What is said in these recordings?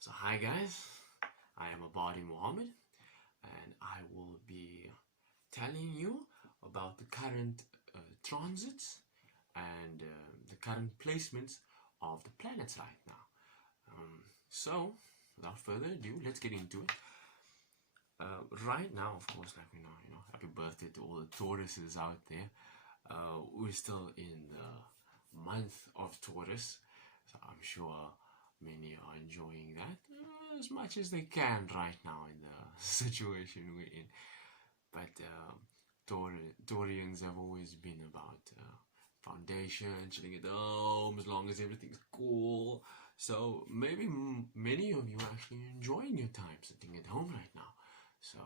So hi guys, I am Abadi Mohammed and I will be telling you about the current transits and the current placements of the planets right now. So without further ado, let's get into it. Right now, of course, like happy birthday to all the Tauruses out there. We're still in the month of Taurus, so I'm sure many are enjoying that as much as they can right now in the situation we're in. But Taurians have always been about foundation, chilling at home, as long as everything's cool. So maybe many of you are actually enjoying your time sitting at home right now. So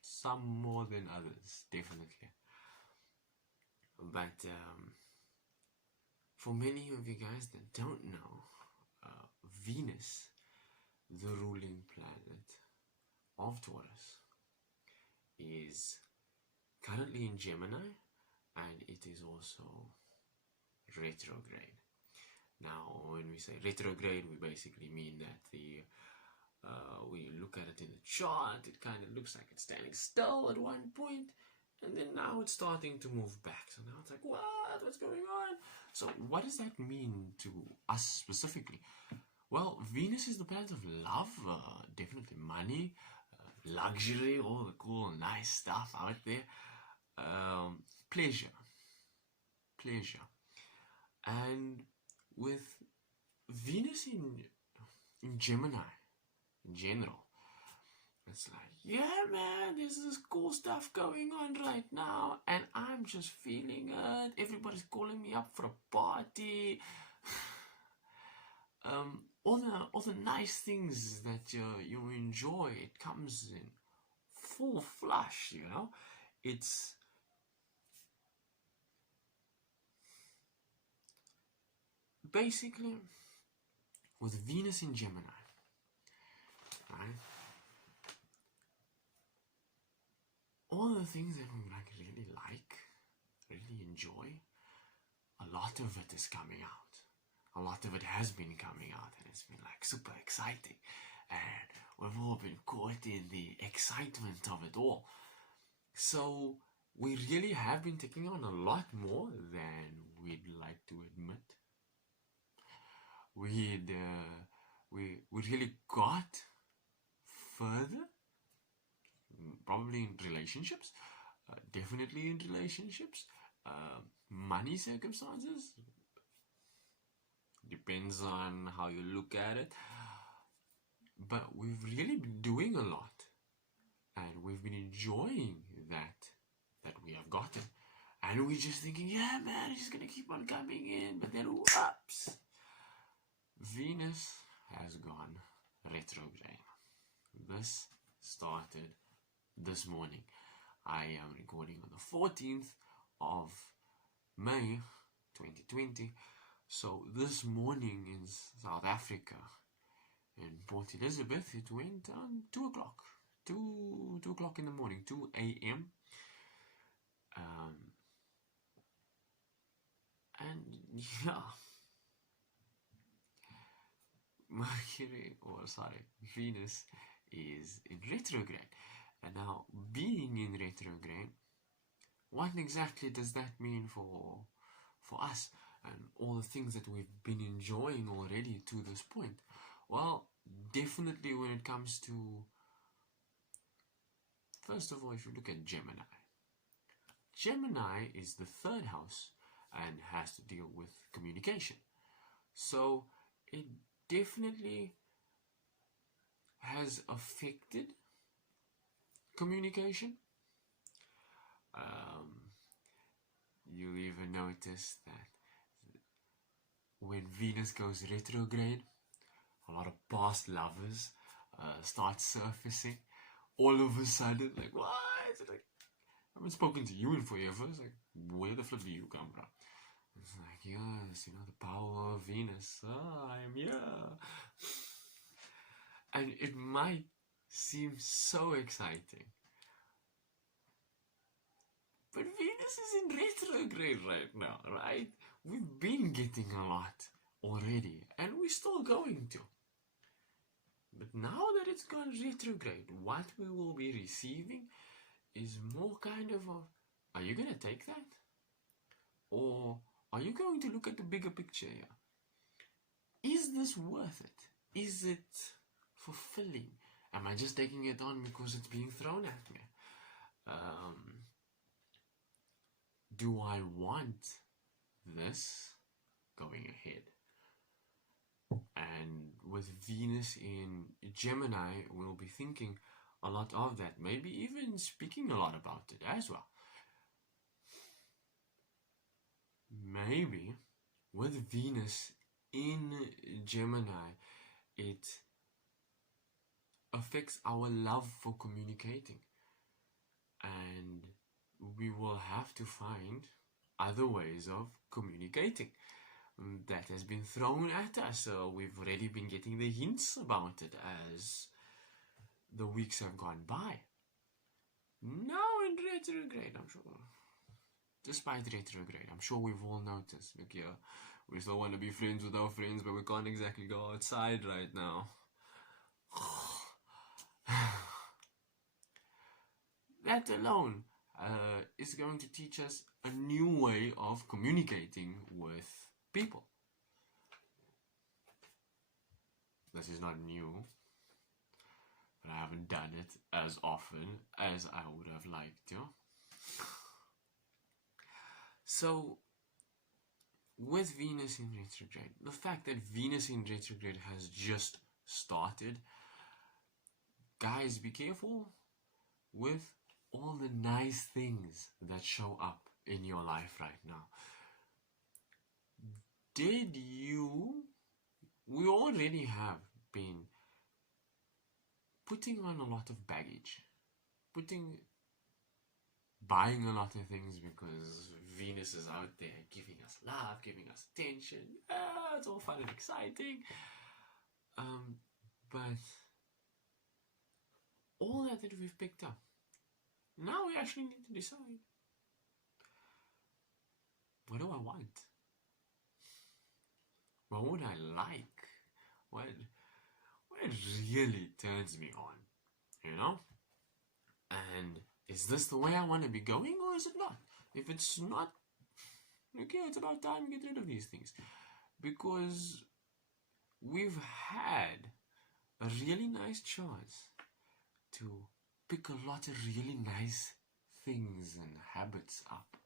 some more than others, definitely. But for many of you guys that don't know, Venus, the ruling planet of Taurus, is currently in Gemini, and it is also retrograde. Now, when we say retrograde, we basically mean that we look at it in the chart, it kind of looks like it's standing still at one point, and then now it's starting to move back. So now it's like, what's going on? So what does that mean to us specifically? Well, Venus is the planet of love, definitely money, luxury, all the cool, nice stuff out there. Pleasure. And with Venus in Gemini, in general, it's like, yeah, man, there's this cool stuff going on right now, and I'm just feeling it. Everybody's calling me up for a party. All the nice things that you enjoy, it comes in full flush, It's basically with Venus in Gemini, right? All the things that we really enjoy, a lot of it is coming out. A lot of it has been coming out, and it's been like super exciting, and we've all been caught in the excitement of it all. So we really have been taking on a lot more than we'd like to admit. We really got further, probably in relationships, definitely in relationships, money circumstances. Depends on how you look at it. But we've really been doing a lot, and we've been enjoying that we have gotten. And we're just thinking, yeah, man, it's just gonna keep on coming in. But then, whoops, Venus has gone retrograde. This started this morning. I am recording on the 14th of May 2020. So this morning in South Africa, in Port Elizabeth, it went on 2 o'clock. 2 o'clock in the morning, 2 a.m. And yeah, Venus is in retrograde. And now, being in retrograde, what exactly does that mean for us and all the things that we've been enjoying already to this point? Well, definitely when it comes to, first of all, if you look at Gemini is the third house and has to deal with communication. So it definitely has affected communication. You even notice that when Venus goes retrograde, a lot of past lovers start surfacing all of a sudden. Like, what? It's like, I haven't spoken to you in forever. It's like, where the flip do you come from? It's like, yes, the power of Venus. I am here. And it might seem so exciting, but Venus is in retrograde right now, right? We've been getting a lot already, and we're still going to. it's gone retrograde, what we will be receiving is more kind of a, are you going to take that? Or are you going to look at the bigger picture here? Is this worth it? Is it fulfilling? Am I just taking it on because it's being thrown at me? Do I want this going ahead? And with Venus in Gemini, we'll be thinking a lot of that. Maybe even speaking a lot about it as well. Maybe with Venus in Gemini, it affects our love for communicating. And we will have to find other ways of communicating. That has been thrown at us, so we've already been getting the hints about it as the weeks have gone by. Now in retrograde, I'm sure, despite retrograde, I'm sure we've all noticed, look here, we still want to be friends with our friends, but we can't exactly go outside right now. That alone is going to teach us a new way of communicating with people. This is not new, but I haven't done it as often as I would have liked to. So, with Venus in retrograde, the fact that Venus in retrograde has just started, guys, be careful with all the nice things that show up in your life right now. We already have been putting on a lot of baggage, buying a lot of things because Venus is out there giving us love, giving us attention. It's all fun and exciting. But all that we've picked up, now we actually need to decide, what do I want? What would I like? What really turns me on, you know? And is this the way I want to be going, or is it not? If it's not, okay, it's about time we get rid of these things. Because we've had a really nice chance to pick a lot of really nice things and habits up.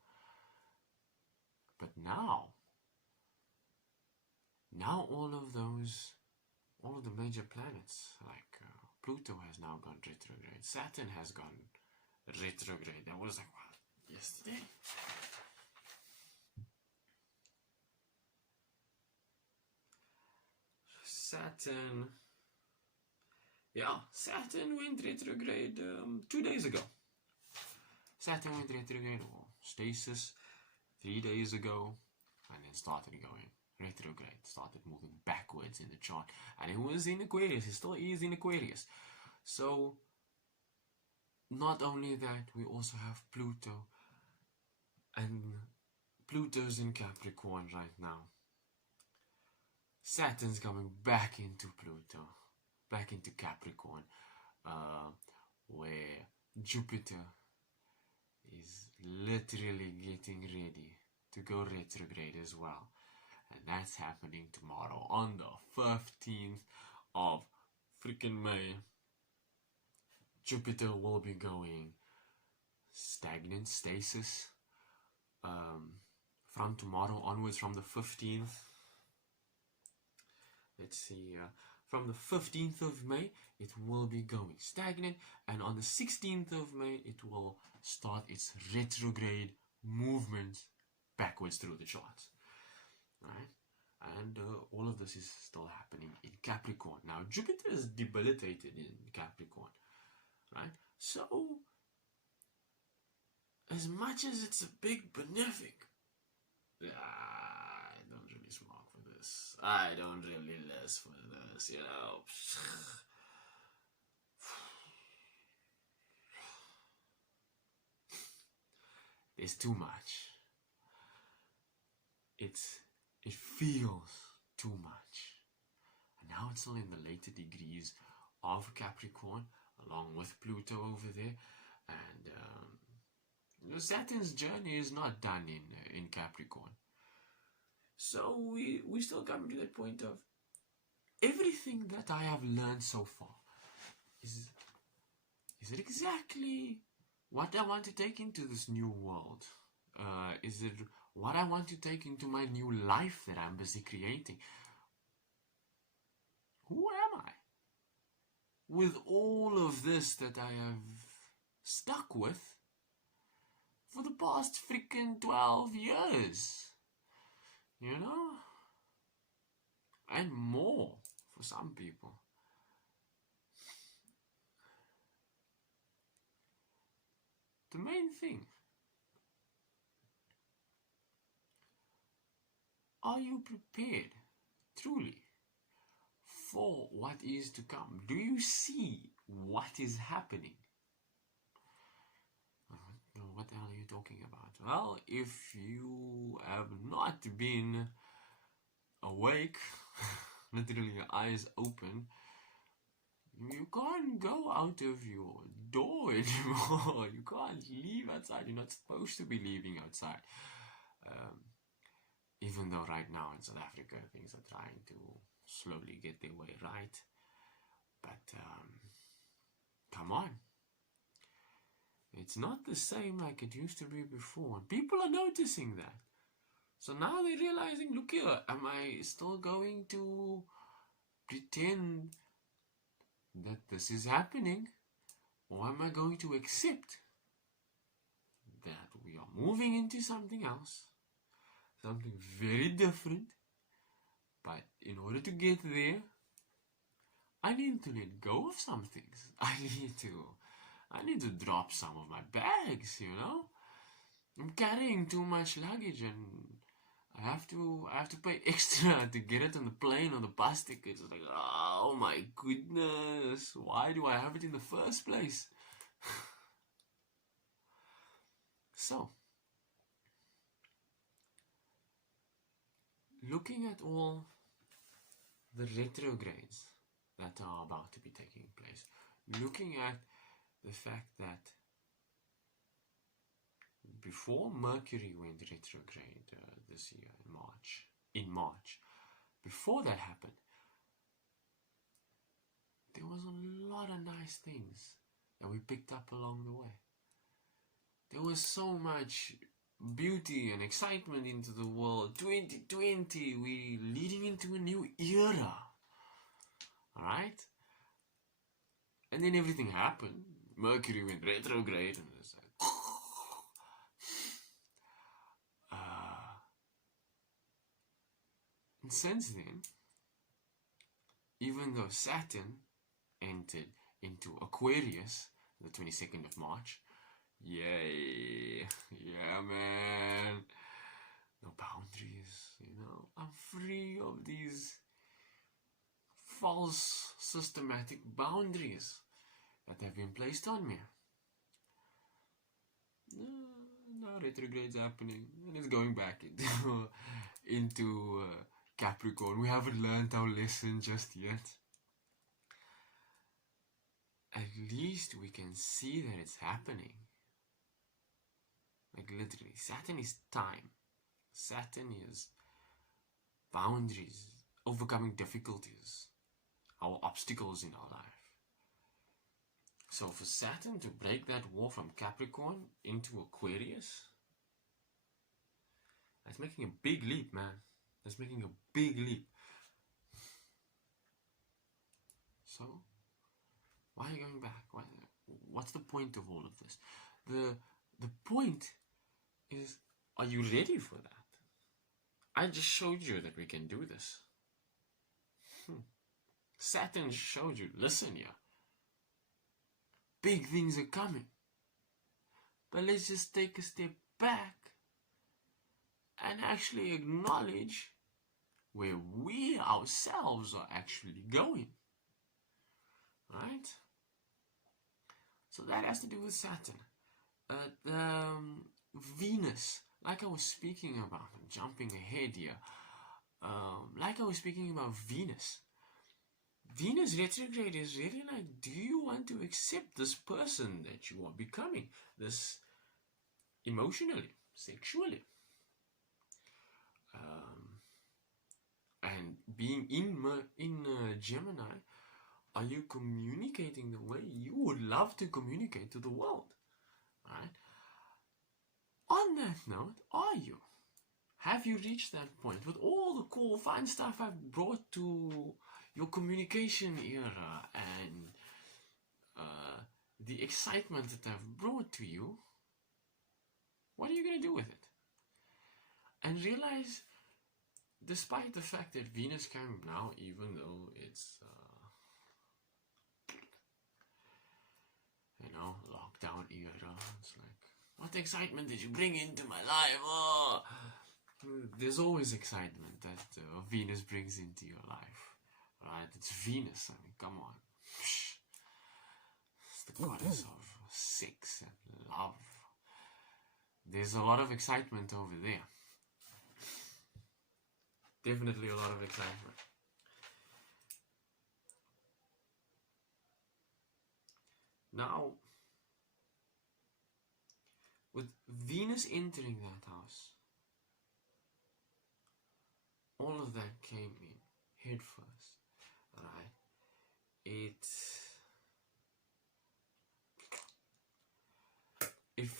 But now all of the major planets, like Pluto has now gone retrograde, Saturn has gone retrograde. That was like, what, yesterday? Saturn went retrograde 2 days ago. Saturn went retrograde, or stasis, 3 days ago, and then started going retrograde, started moving backwards in the chart. And it was in Aquarius, it still is in Aquarius. So, not only that, we also have Pluto, and Pluto's in Capricorn right now. Saturn's coming back into Pluto, back into Capricorn, where Jupiter is literally getting ready to go retrograde as well. And that's happening tomorrow on the 15th of freaking May. Jupiter will be going stagnant, stasis, from tomorrow onwards, from the 15th. Let's see, from the 15th of May, it will be going stagnant, and on the 16th of May, it will start its retrograde movement backwards through the charts. Right? And all of this is still happening in Capricorn. Now, Jupiter is debilitated in Capricorn, right? So, as much as it's a big benefic, I don't really smoke for this. I don't really list for this, you know. There's too much. It feels too much. And now it's still in the later degrees of Capricorn, along with Pluto over there. And Saturn's journey is not done in Capricorn. So we still come to that point of everything that I have learned so far. Is it exactly what I want to take into this new world? Is it what I want to take into my new life that I'm busy creating? Who am I? With all of this that I have stuck with for the past freaking 12 years, you know? And more for some people. The main thing, are you prepared truly for what is to come? Do you see what is happening? What the hell are you talking about? Well, if you have not been awake, literally your eyes open, you can't go out of your door anymore. You can't leave outside. You're not supposed to be leaving outside. Even though right now in South Africa things are trying to slowly get their way right. But come on. It's not the same like it used to be before. People are noticing that. So now they're realizing, look here, am I still going to pretend that this is happening? Or am I going to accept that we are moving into something else? Something very different. But in order to get there, I need to let go of some things. I need to drop some of my bags, you know? I'm carrying too much luggage and I have to pay extra to get it on the plane or the bus tickets. It's like, oh my goodness, why do I have it in the first place? So, looking at all the retrogrades that are about to be taking place, looking at the fact that before Mercury went retrograde this year in March, before that happened, there was a lot of nice things that we picked up along the way. There was so much beauty and excitement into the world. 2020, we leading into a new era. Alright? And then everything happened. Mercury went retrograde and it's like and since then, even though Saturn entered into Aquarius the 22nd of March, yay, yeah man, no boundaries, you know, I'm free of these false systematic boundaries that have been placed on me. Now retrograde's happening and it's going back into Capricorn. We haven't learned our lesson just yet. At least we can see that it's happening. Like literally, Saturn is time. Saturn is boundaries, overcoming difficulties, our obstacles in our life. So for Saturn to break that wall from Capricorn into Aquarius, that's making a big leap, man. That's making a big leap. So, why are you going back? What's the point of all of this? The point is, are you ready for that? I just showed you that we can do this. Saturn showed you, listen here. Big things are coming. But let's just take a step back and actually acknowledge where we ourselves are actually going. Right? So that has to do with Saturn. Venus, like I was speaking about, I'm jumping ahead here. Like I was speaking about Venus. Venus retrograde is really like, do you want to accept this person that you are becoming, this emotionally, sexually, and being in Gemini? Are you communicating the way you would love to communicate to the world? Right? On that note, are you? Have you reached that point with all the cool, fun stuff I've brought to your communication era and the excitement that I've brought to you? What are you going to do with it? And realize, despite the fact that Venus came now, even though it's lockdown era, it's like, what excitement did you bring into my life? Oh, there's always excitement that Venus brings into your life, right? It's Venus. I mean, come on. It's the goddess of sex and love. There's a lot of excitement over there. Definitely a lot of excitement. Now, with Venus entering that house, all of that came in head first, right? It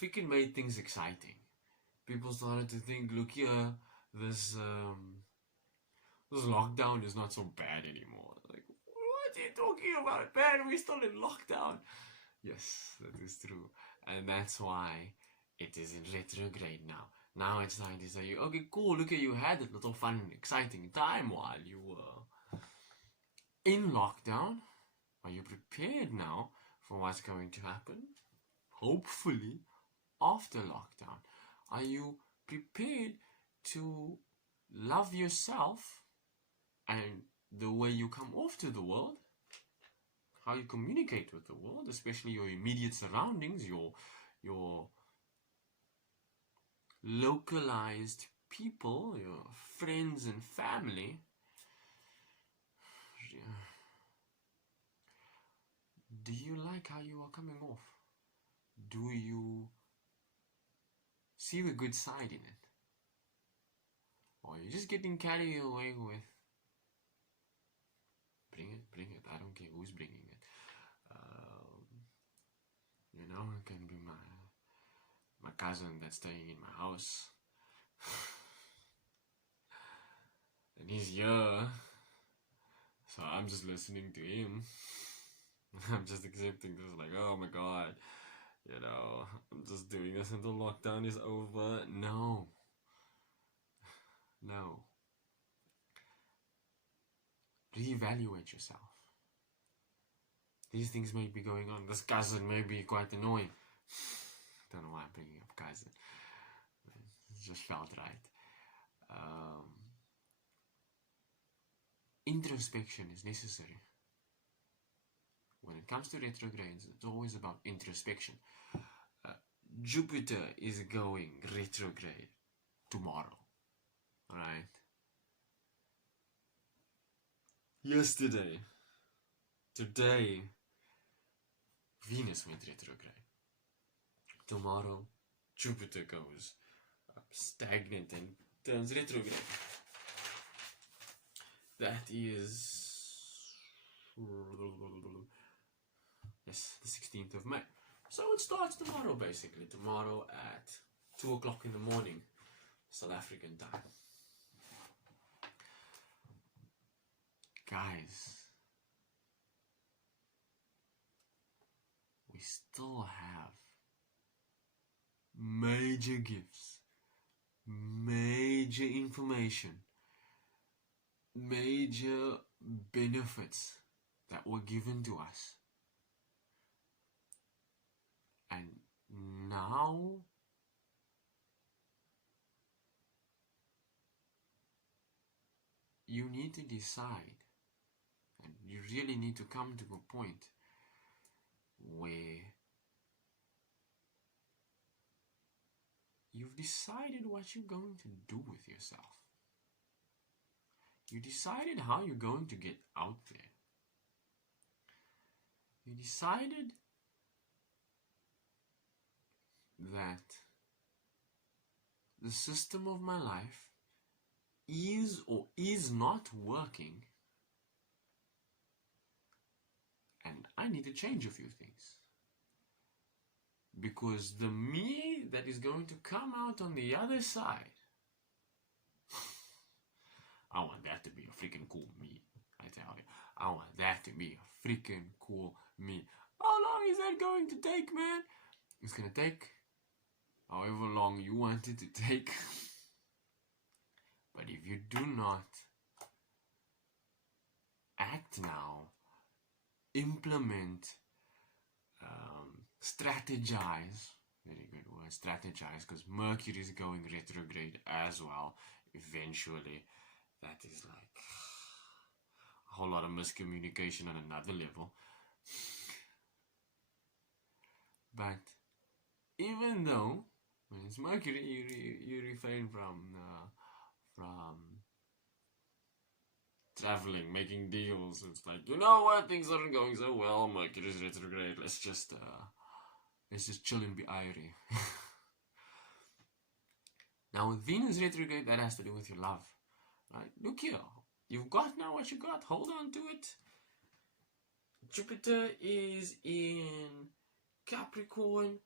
freaking made things exciting. People started to think, look here, this lockdown is not so bad anymore. Like, what are you talking about, man? We're still in lockdown. Yes, that is true. And that's why it is in retrograde now. Now it's time to say, okay, cool, look at you had a little fun, exciting time while you were in lockdown. Are you prepared now for what's going to happen? Hopefully, after lockdown. Are you prepared to love yourself and the way you come off to the world? How you communicate with the world, especially your immediate surroundings, your localized people, your friends and family. Do you like how you are coming off? Do you see the good side in it? Or are you just getting carried away with, bring it, I don't care who's bringing it. It can be my cousin that's staying in my house. And he's here. So I'm just listening to him. I'm just accepting this, like, oh my god, I'm just doing this until lockdown is over. No. Reevaluate yourself. These things may be going on. This cousin may be quite annoying. Don't know why I'm bringing up cousin. It just felt right. Introspection is necessary. When it comes to retrogrades, it's always about introspection. Jupiter is going retrograde tomorrow, right? Yesterday, today, Venus went retrograde. Tomorrow, Jupiter goes stagnant and turns retrograde. That is, yes, the 16th of May. So it starts tomorrow, basically. Tomorrow at 2 o'clock in the morning, South African time. Guys, we still have major gifts, major information, major benefits that were given to us. And now you need to decide, and you really need to come to a point where you've decided what you're going to do with yourself. You decided how you're going to get out there. decided that the system of my life is or is not working, and I need to change a few things. Because the me that is going to come out on the other side, I want that to be a freaking cool me. I tell you, I want that to be a freaking cool me. How long is that going to take, man? It's gonna take however long you want it to take. But if you do not act now, implement, strategize, very good word, strategize, because Mercury is going retrograde as well eventually. That is like a whole lot of miscommunication on another level. But even though when it's Mercury, you refrain from traveling, making deals. It's like, you know what, things aren't going so well. Mercury is retrograde. Let's just chill and be airy. Now with Venus retrograde, that has to do with your love, right? Look here, you've got now what you got. Hold on to it. Jupiter is in Capricorn.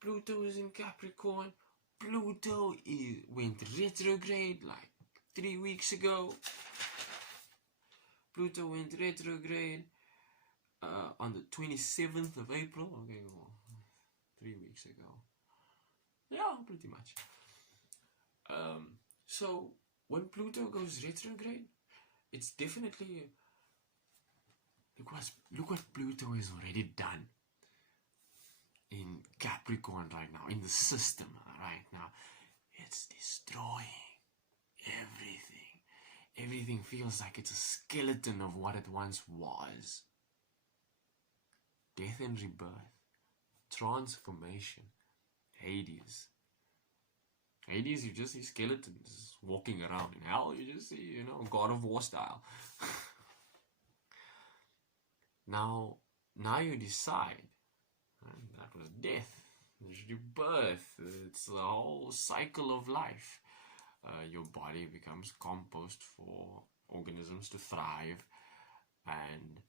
Pluto is in Capricorn. Pluto went retrograde like 3 weeks ago. Pluto went retrograde on the 27th of April. Okay, well, 3 weeks ago. Yeah, pretty much. So when Pluto goes retrograde, it's definitely, look what Pluto has already done in Capricorn right now, in the system right now. It's destroying everything. Everything feels like it's a skeleton of what it once was. Death and rebirth, transformation, Hades. Hades, you just see skeletons walking around. In hell, you just see, God of War style. Now you decide. That was death. There's rebirth. It's the whole cycle of life. Your body becomes compost for organisms to thrive, and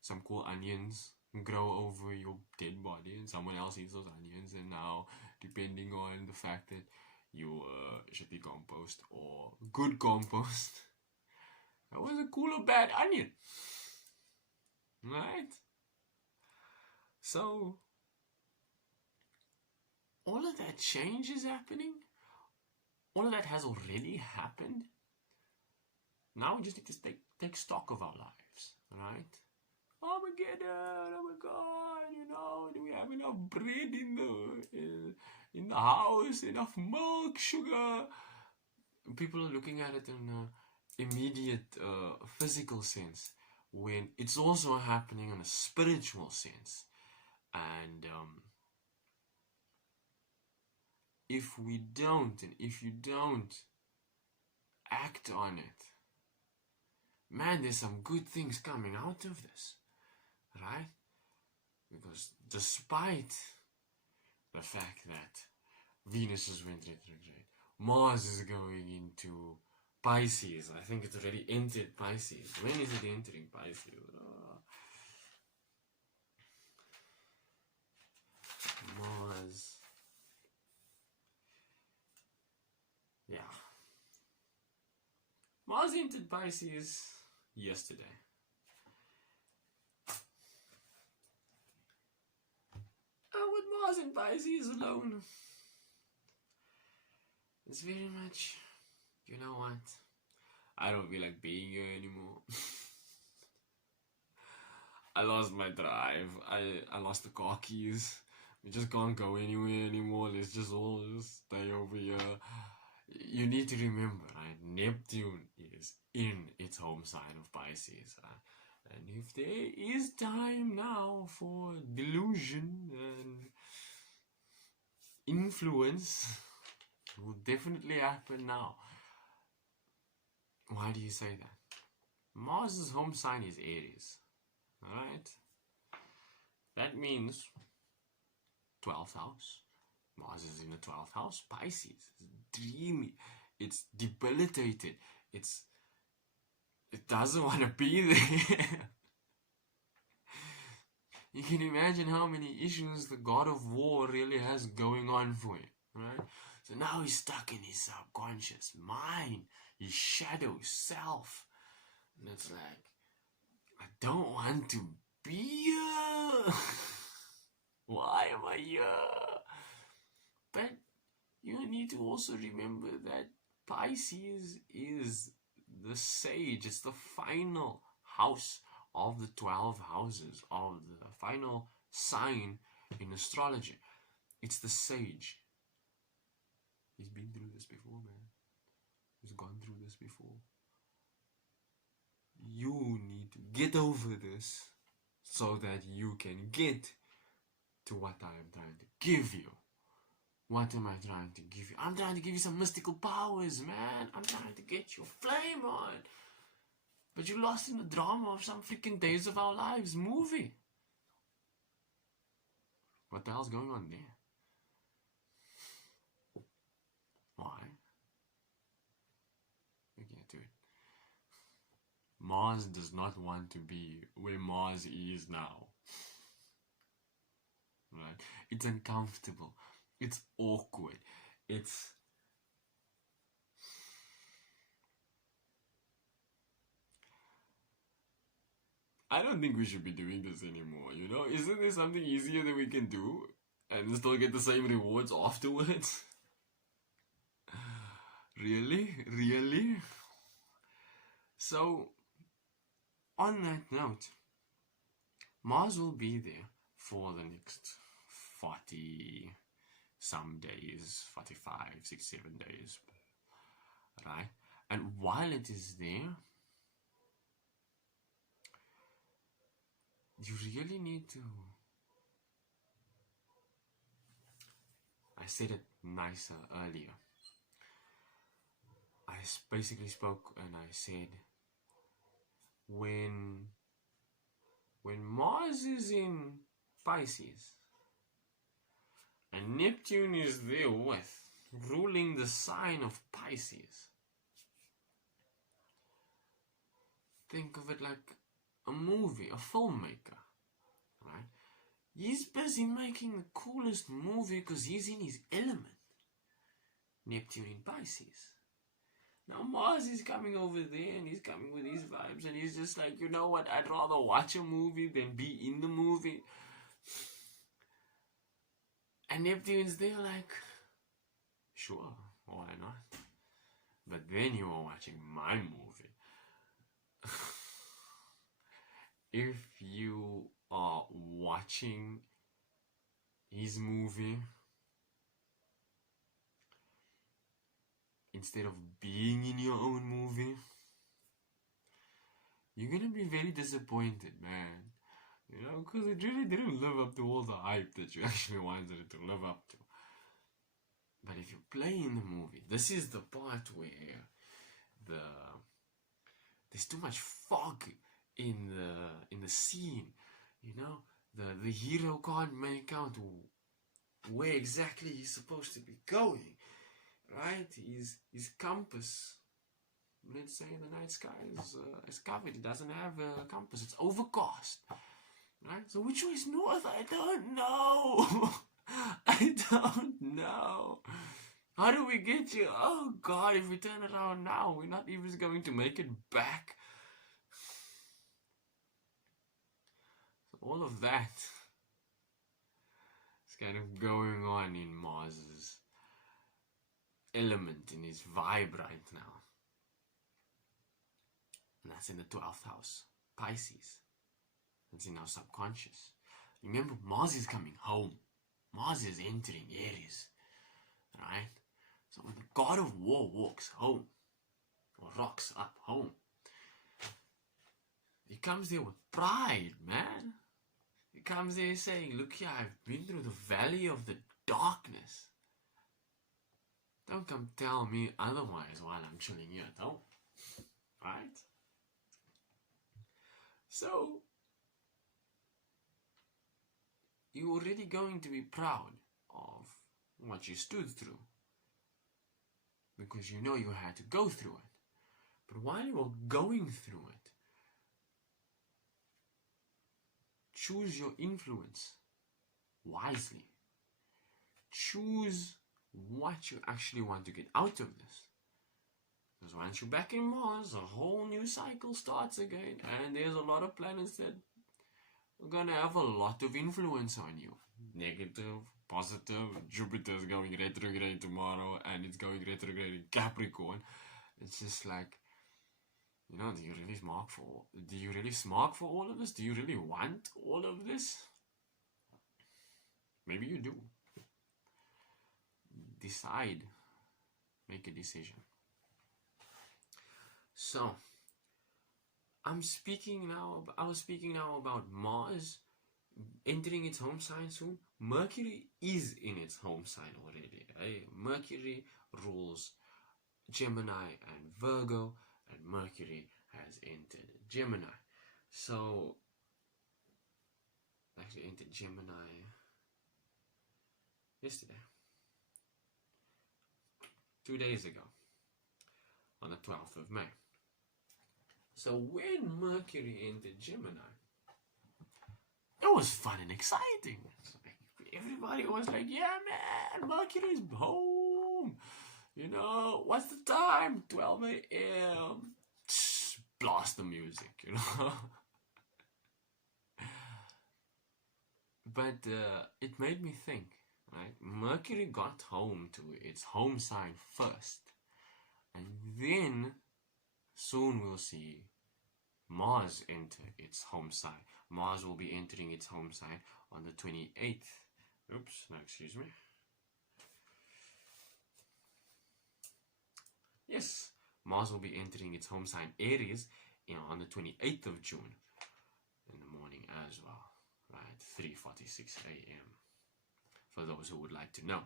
some cool onions grow over your dead body, and someone else eats those onions, and now, depending on the fact that you shitty compost or good compost, that was a cool or bad onion, right? So all of that change is happening. All of that has already happened. Now we just need to take stock of our lives, right? Armageddon, oh my God, do we have enough bread in the house, enough milk, sugar? People are looking at it in an immediate physical sense, when it's also happening in a spiritual sense. And if we don't, and if you don't act on it, man, there's some good things coming out of this, right? Because despite the fact that Venus is went retrograde, Mars is going into Pisces. I think it's already entered Pisces. When is it entering Pisces? Mars. Yeah. Mars entered Pisces yesterday. With Mars and Pisces alone, it's very much, you know what? I don't feel like being here anymore. I lost my drive. I lost the car keys. We just can't go anywhere anymore. Let's just all just stay over here. You need to remember, right? Neptune is in its home sign of Pisces. And if there is time now for delusion and influence, it will definitely happen now. Why do you say that? Mars' home sign is Aries. Alright? That means 12th house. Mars is in the 12th house. Pisces. It's dreamy. It's debilitated. It doesn't want to be there. You can imagine how many issues the god of war really has going on for him, right? So now he's stuck in his subconscious mind, his shadow self. And it's like, I don't want to be here. Why am I here? But you need to also remember that Pisces is the sage. It's the final house of the 12 houses, of the final sign in astrology. It's the sage. He's been through this before, man. He's gone through this before. You need to get over this so that you can get to what I am trying to give you. What am I trying to give you? I'm trying to give you some mystical powers, man. I'm trying to get your flame on. But you're lost in the drama of some freaking Days of Our Lives movie. What the hell's going on there? Why? We'll get to it. Mars does not want to be where Mars is now. Right? It's uncomfortable. It's awkward. I don't think we should be doing this anymore, you know? Isn't there something easier that we can do and still get the same rewards afterwards? Really? Really? So, on that note, Mars will be there for the next 40 some days, 45, 67 days, right? And while it is there, you really need to, I said it nicer earlier. I basically spoke and I said, when Mars is in Pisces and Neptune is there with, ruling the sign of Pisces, think of it like a movie, a filmmaker, right? He's busy making the coolest movie because he's in his element. Neptune in Pisces. Now Mars is coming over there and he's coming with his vibes and he's just like, you know what, I'd rather watch a movie than be in the movie. And Neptune's there like, sure, why not? But then you are watching my movie. If you are watching his movie instead of being in your own movie, you're gonna be very disappointed, man. You know, because it really didn't live up to all the hype that you actually wanted it to live up to. But if you play in the movie, this is the part where there's too much fog in the scene. You know, the hero can't make out where exactly he's supposed to be going. Right? His compass, let's say the night sky is covered. It doesn't have a compass. It's overcast. Right? So which way is north? I don't know. I don't know. How do we get here? Oh God, if we turn around now, we're not even going to make it back. So all of that is kind of going on in Mars's element, in his vibe right now. And that's in the 12th house, Pisces. It's in our subconscious. Remember, Mars is coming home. Mars is entering Aries. Right? So when the god of war walks home, or rocks up home, he comes there with pride, man. He comes there saying, look here, I've been through the valley of the darkness. Don't come tell me otherwise while I'm chilling here at home. Right? So, you're already going to be proud of what you stood through, because you know you had to go through it. But while you are going through it, choose your influence wisely. Choose what you actually want to get out of this. Because once you're back in Mars, a whole new cycle starts again, and there's a lot of planets that are gonna have a lot of influence on you. Negative, positive. Jupiter's going retrograde tomorrow, and it's going retrograde in Capricorn. It's just like, you know, do you really smart for all of this? Do you really want all of this? Maybe you do. Decide. Make a decision. So, I was speaking now about Mars entering its home sign soon. Mercury is in its home sign already. Mercury rules Gemini and Virgo, and Mercury has entered Gemini. So, actually entered Gemini yesterday. 2 days ago, on the 12th of May. So when Mercury entered Gemini, it was fun and exciting. Everybody was like, yeah man, Mercury's home. You know, what's the time? 12 a.m. Blast the music, you know. But it made me think, right? Mercury got home to its home sign first. And then soon we'll see Mars enter its home sign. Mars will be entering its home sign on the 28th. Oops, no, excuse me. Yes, Mars will be entering its home sign Aries on the 28th of June in the morning as well, right? 3:46 a.m. for those who would like to know.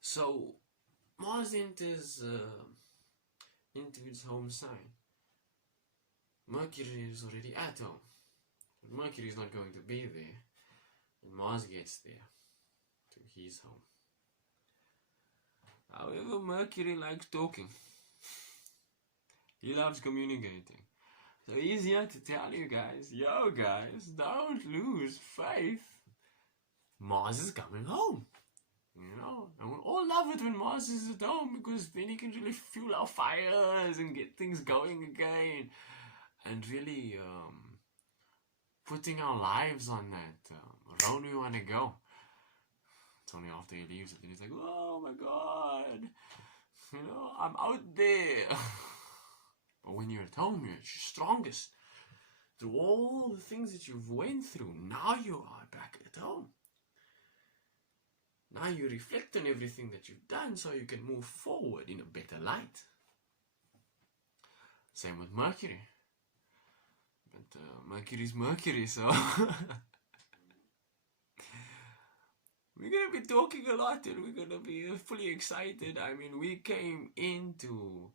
So Mars enters into its home sign. Mercury is already at home. Mercury is not going to be there, and Mars gets there to his home. However, Mercury likes talking. He loves communicating. So he's here to tell you guys, yo guys, don't lose faith. Mars is coming home. You know, and we all love it when Mars is at home, because then he can really fuel our fires and get things going again, and really putting our lives on that road we want to go. It's only after he leaves it and he's like, oh my god, you know, I'm out there. But when you're at home, you're at your strongest. Through all the things that you've went through, now you are back at home. Now you reflect on everything that you've done so you can move forward in a better light. Same with Mercury. But Mercury's Mercury, so we're going to be talking a lot and we're going to be fully excited. I mean, we came into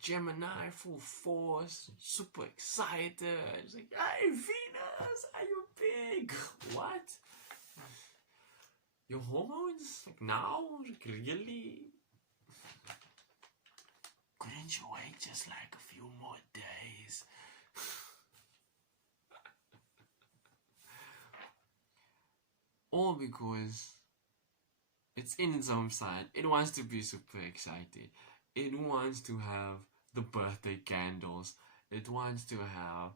Gemini full force, super excited. It's like, hey Venus, are you big? What? Your hormones? Like now? Like really? Couldn't you wait just like a few more days? All because it's in its own side. It wants to be super excited. It wants to have the birthday candles. It wants to have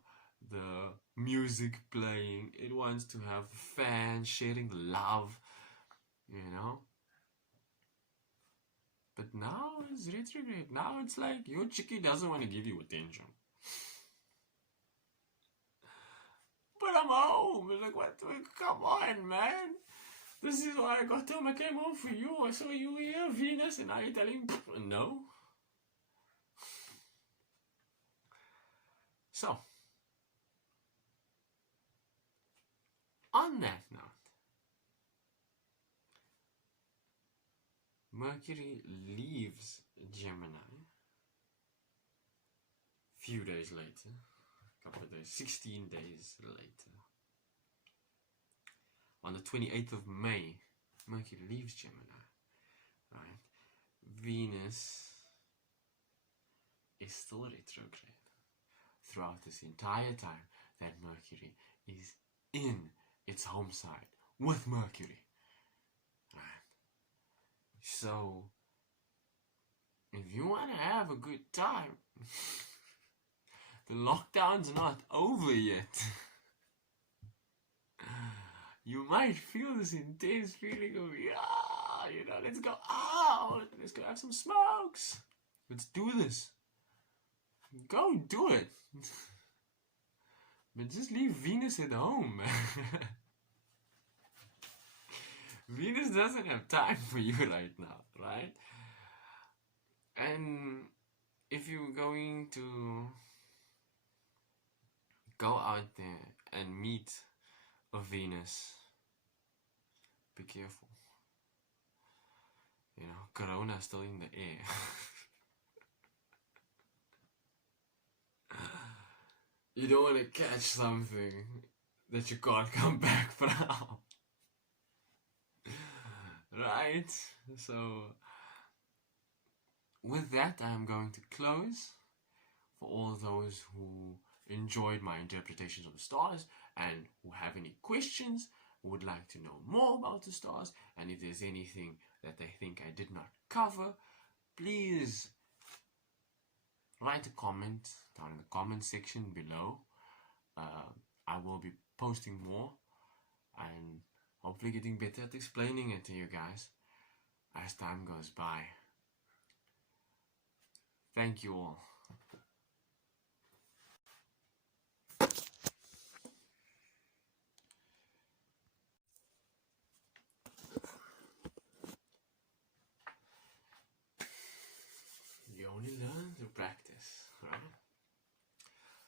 the music playing. It wants to have fans sharing love, you know. But now it's retrograde. Now it's like your chickie doesn't want to give you attention. But I'm home. It's like, what? Come on, man. This is why I got home. I came home for you. I saw you here, Venus, and now you're telling me no. So, on that note, Mercury leaves Gemini. Few days later, a couple of days, 16 days later. On the 28th of May, Mercury leaves Gemini, right? Venus is still retrograde throughout this entire time that Mercury is in its home side with Mercury, right? So if you want to have a good time, the lockdown's not over yet. You might feel this intense feeling of, yeah, you know, let's go out, let's go have some smokes, let's do this. Go do it. But just leave Venus at home. Venus doesn't have time for you right now, right? And if you're going to go out there and meet a Venus, be careful. You know, Corona's still in the air. You don't want to catch something that you can't come back from. Right? So, with that, I'm going to close. For all those who enjoyed my interpretations of the stars and who have any questions, would like to know more about the stars, and if there's anything that they think I did not cover, please write a comment down in the comment section below. I will be posting more and hopefully getting better at explaining it to you guys as time goes by. Thank you all. You only learn through practice, right?